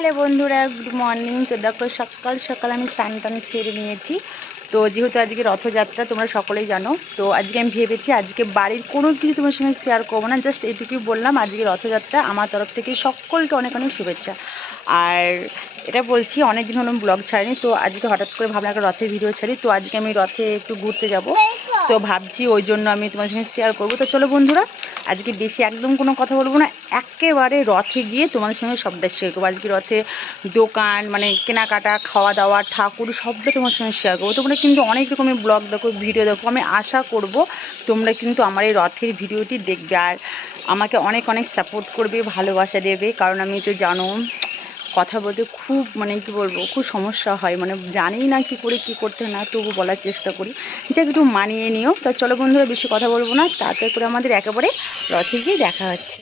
Hello বন্ধুরা, good morning. তো দেখো সকাল সকাল আমি স্নান সেরে নিয়েছি। তো যেহেতু আজকে রথযাত্রা তোমরা সকলেই জানো, তো আজকে আমি ভেবেছি আজকে বাড়ির কোনো কিছু তোমার সঙ্গে শেয়ার করবো না, জাস্ট এটুকুই বললাম আজকে রথযাত্রা, আমার তরফ থেকে সকলকে অনেক অনেক শুভেচ্ছা। আর এটা বলছি অনেক দিন হলো ব্লগ ছাড়িনি, তো আজকে হঠাৎ করে ভাবলাম একটা রথের ভিডিও ছাড়ি। তো আজকে আমি রথে একটু ঘুরতে যাব, তো ভাবছি ওই জন্য আমি তোমার সঙ্গে শেয়ার করবো। তো চলো বন্ধুরা, আজকে বেশি একদম কোনো কথা বলবো না, একেবারে রথে গিয়ে তোমাদের সঙ্গে সবটা শেয়ার করবো। আজকে রথে দোকান মানে কেনাকাটা, খাওয়া দাওয়া, ঠাকুর সবটা তোমার সঙ্গে শেয়ার করবো। তোমরা কিন্তু অনেক রকমের ব্লগ দেখো, ভিডিও দেখো, আমি আশা করব তোমরা কিন্তু আমার এই রথের ভিডিওটি দেখবে আর আমাকে অনেক অনেক সাপোর্ট করবে, ভালোবাসা দেবে। কারণ আমি তো জানো কথা বলতে খুব মানে কি বলবো, খুব সমস্যা হয়, মানে জানি না কি করে কি করতে না, তবু বলার চেষ্টা করি, যাক একটু মানিয়ে নিও। তো চলো বন্ধুরা, বেশি কথা বলবো না, তাড়াতাড়ি করে আমাদের একেবারে রথে গিয়ে দেখা হচ্ছে।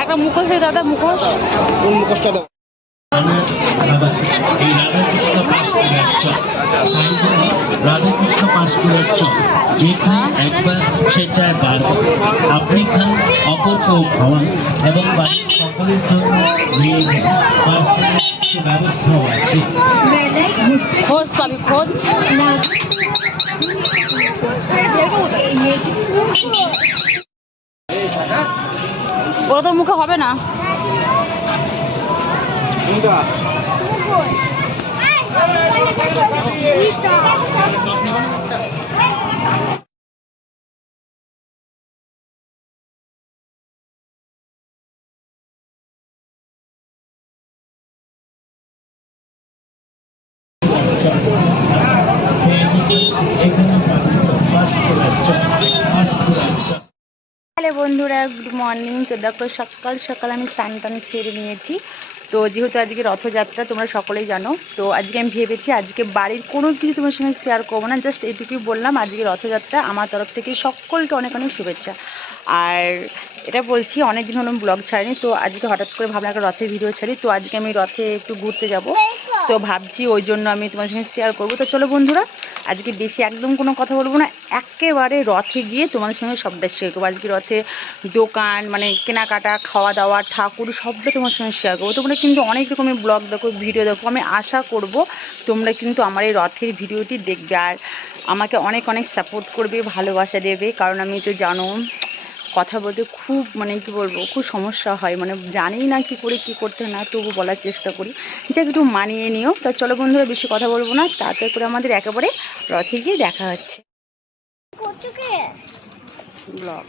একটা মুখোশ রে দাদা, মুখোশ কোন মুখোশটা দাও? রাধাকৃষ্ণ পাঁশকুড়ার চক, যে খান একবার সে চায় বারবার, আপনি খান অপরকেও খাওয়ান এবং বাড়ির সকলের জন্য নিয়ে যান, সে ব্যবস্থাও আছে। খোঁজ পাবি, খোঁজ ওরা তো মুখে হবে না। হ্যালো বন্ধুরা, গুড মর্নিং। তো দেখো সকাল সকাল আমি স্নান টান সেরে নিয়েছি। তো যেহেতু আজকে রথযাত্রা তোমরা সকলেই জানো, তো আজকে আমি ভেবেছি আজকে বাড়ির কোনো কিছু তোমার সঙ্গে শেয়ার করবো না, জাস্ট এটুকুই বললাম আজকে রথযাত্রা আমার তরফ থেকে সকলকে অনেক অনেক শুভেচ্ছা। আর এটা বলছি অনেক দিন হলো ব্লগ ছাড়িনি, তো আজকে হঠাৎ করে ভাবলাম একটা রথের ভিডিও ছাড়ি। তো আজকে আমি রথে একটু ঘুরতে যাব, তো ভাবছি ওই জন্য আমি তোমার সঙ্গে শেয়ার করবো। তো চলো বন্ধুরা, আজকে বেশি একদম কোনো কথা বলবো না, একেবারে রথে গিয়ে তোমাদের সঙ্গে সবটা শেয়ার করবো। আজকে রথে দোকান মানে কেনাকাটা, খাওয়া দাওয়া, ঠাকুর সবটা তোমার সঙ্গে শেয়ার করবো। তোমরা কিন্তু অনেক রকমের ব্লগ দেখো, ভিডিও দেখো, আমি আশা করব তোমরা কিন্তু আমার এই রথের ভিডিওটি দেখবে আর আমাকে অনেক অনেক সাপোর্ট করবে, ভালোবাসা দেবে। কারণ আমি তো জানো কথা বলতে খুব মানে কী বলবো, খুব সমস্যা হয়, মানে জানি না কী করে কী করতে না, তবু বলার চেষ্টা করি, যা একটু মানিয়ে নিও। তা চলো বন্ধুরা, বেশি কথা বলবো না, তাড়াতাড়ি করে আমাদের একেবারে রথে গিয়ে দেখা হচ্ছে ব্লগ।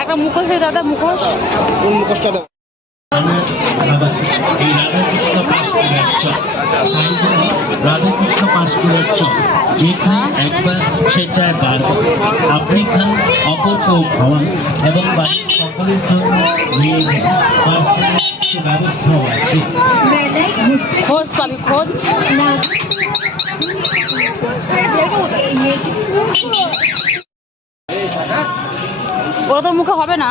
একটা মুখোশ দাদা, মুখোশ আমার বাবা এই রাধাকৃষ্ণ পাঁশকুড়ার চক। তাই বলি রাধাকৃষ্ণ পাঁশকুড়ার চক, যে খায় একবার সে চায় বারবার। আপনি খান, অপরকেও খাওয়ান এবং বাড়ির সকলের জন্য নিয়ে যান। পার্সেলের সে ব্যবস্থাও আছে। খোঁজ পাবি, খোঁজ। ওরা তোর মুখে হবে না।